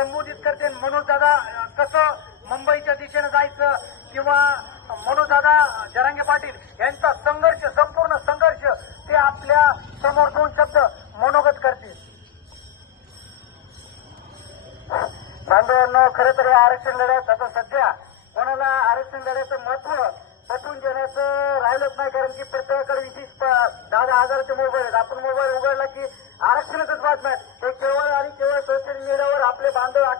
संबोधित करते. मनोज दादा कसं मुंबईच्या दिशेनं जायचं किंवा मनोज दादा जरांगे पाटील यांचा संघर्ष संपूर्ण संघर्ष ते आपल्यासमोर दोन शब्द मनोगत करतील. बांधवांना खरं तर आरक्षण लढ्यात आता सध्या कोणाला आरक्षण लढ्याचं महत्त्व पटवून देण्याचं राहिलंच नाही कारण की प्रत्येकाकडे विशेष दहा दहा मोबाईल आहेत. आपण मोबाईल उघडला की आरक्षणातच बातम्या हे केवळ आणि केवळ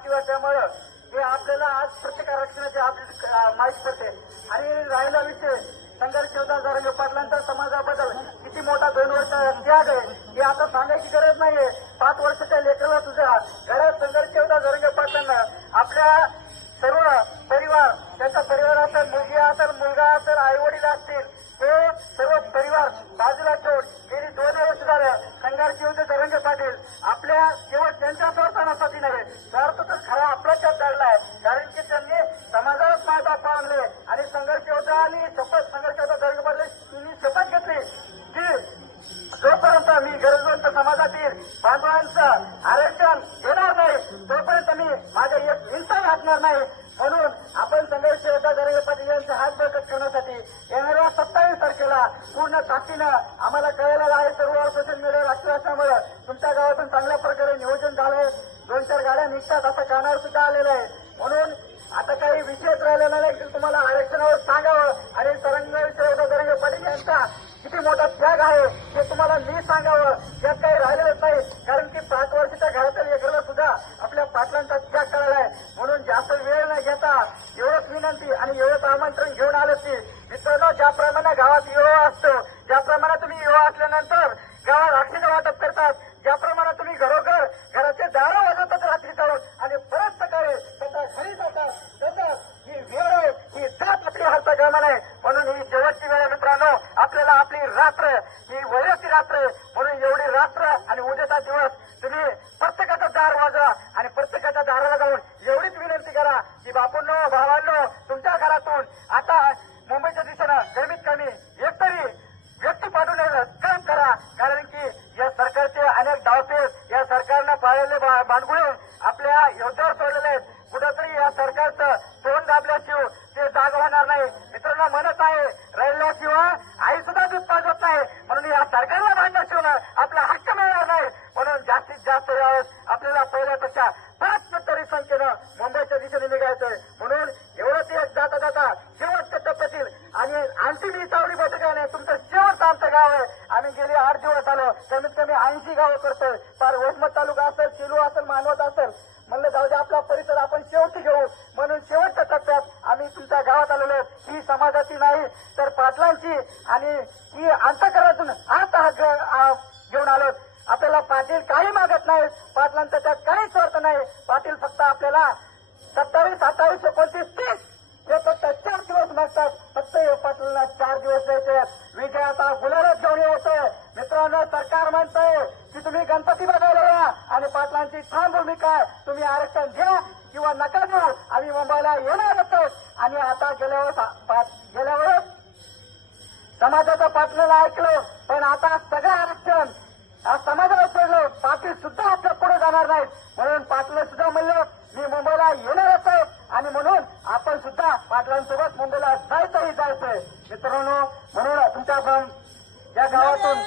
आपले असल्यामुळं हे आपल्याला आज प्रत्येक आरक्षणाची आपली माहीत पडते. आणि राहिला विषय संघर्ष होता पाटलांचा समाजाबद्दल किती मोठा दोन वर्ष त्याग आहे हे आता सांगायची गरज नाहीये. पाच वर्षाच्या लेकराला तुझ्या घरात संघर्ष होता जरंगे पाटलांना आपल्या सर्व परिवार त्यांचा परिवार असेल मुलगी असेल मुलगा असेल आई वडील असतील हे सर्व परिवार बाजूला ठेवून गेली दोन वर्ष झालं संघर्ष होते जरंगे पाटील आपल्या केवळ त्यांच्या स्वार्थासाठी नव्हे स्वार्थ हा खरा चालला आहे कारण की त्यांनी समाजालाच माझा पावले आणि संघर्ष होता आणि शपथ संघर्ष होता जरंगे तिने शपथ घेतली. की जोपर्यंत मी गरजवंत समाजातील बांधवांचं आरक्षण घेणार नाही तोपर्यंत मी माझ्या एक हिंसा घातणार नाही. म्हणून आपण संघर्ष योद्धा जरंगे पाटील यांचे हात बळकट ठेवण्यासाठी येणाऱ्या सत्तावीस तारखेला पूर्ण ताकदीनं आम्हाला कळायला आहे सर्व सोशल मीडियावर ऍक्टिव्ह असल्यामुळे तुमच्या गावातून चांगल्या प्रकारे नियोजन झालं आहे दोन चार गाड्या निघतात असं कानावर सुद्धा आलेलं आहे. म्हणून आता काही विषयच राहिलेला नाही की तुम्हाला आरक्षणावर सांगावं. आणि संघर्ष तरंग पाटील यांचा किती मोठा त्याग आहे हे तुम्हाला मी सांगावं. यात काही राहिलेलंच नाही कारण की पाच वर्षाच्या घरातील लेकराला सुद्धा आपल्या पाटलांचा त्याग करायला आहे म्हणून जास्त वेळ न घेता एवढंच विनंती आणि एवढंच आमंत्रण घेऊन आलं की मित्रांनो ज्याप्रमाणे गावात युवा असतो ज्याप्रमाणे तुम्ही युवा असल्यानंतर गावात राक्षीचं वाटप करतात ज्याप्रमाणे तुम्ही घरोघर घराचे दारं वाजवतात रात्री जाऊन आणि परत सकाळी त्याच्या घरी जातात तसं ही वेळ आहे ही जात आपली हरता कामा नाही म्हणून ही शेवटची वेळ आहे मित्रांनो आपल्याला आपली रात्र ही वयस्ती रात्र म्हणून एवढी रात्र आणि उद्याचा दिवस तुम्ही प्रत्येकाचं दार वाजा आणि प्रत्येकाच्या दाराला जाऊन एवढीच विनंती करा की बापूंनो भावांनो तुमच्या घरातून आता मुंबईच्या दिशेनं कमीत कमी एक तरी व्यक्ती पाठवण्याचं काम करा. कारण की या सरकारचे अनेक डावपेच या सरकारनं पाळलेले बा- बांडगुळे आपल्या योद्ध्यावर सोडलेले आहेत कुठंतरी या सरकारचं तोंड दाबल्याशिवाय ते जाग होणार नाही मित्रांनो म्हणत आहे राहिल्याशिवाय आई सुद्धा दूध पाजत नाही सरकारला या शिवणार आपला हक्क मिळणार नाही. म्हणून जास्तीत जास्त यावेळेस आपल्याला पहिल्यापेक्षा पाच तरी संख्येनं मुंबईच्या दिशेने निघायचंय म्हणून एवढंच एक जाता जाता शेवटच्या टप्प्यातील आणि आणखी मी चावडी बैठक आहे तुमचं शेवटचं आमचं गाव आहे. आम्ही गेले आठ दिवस आलो. कमीत कमी ऐंशी गावं करतोय. फार वसमत तालुका असेल किलो असेल मानवत असेल. म्हणलं जाऊ दे आपला परिसर आपण शेवटी घेऊ. म्हणून शेवटच्या टप्प्यात आम्ही तुमच्या गावात आलेलो ही समाजाची नाही तर पाटलांची. आणि ही अंतकरातून आपल्याला पाटील काही मागत नाही. पाटलांचा त्यात काहीच अर्थ नाही. पाटील फक्त आपल्याला सत्तावीस अठ्ठावीस एकोणतीस तीस हे फक्त चार दिवस मागतात. फक्त पाटलांना चार दिवस द्यायचे विजयाचा गुलालच घेऊन यायचं. मित्रांनो सरकार म्हणतंय की तुम्ही गणपती बघायला या आणि पाटलांची ठाम भूमिका तुम्ही आरक्षण घ्या किंवा नका देऊ. आम्ही मुंबईला येणारच आणि आता गेल्यावर वेळेस समाजाचं पाटलाला ऐकलं. पण आता सगळं आरक्षण आज समाजाला सोडलं. पाटील सुद्धा आपल्या पुढे जाणार नाहीत. म्हणून पाटील सुद्धा म्हणलं मी मुंबईला येणारच आहे आणि म्हणून आपण सुद्धा पाटलांसोबत मुंबईला जायचंही जायचंय. मित्रांनो म्हणून तुमच्या पण या गावातून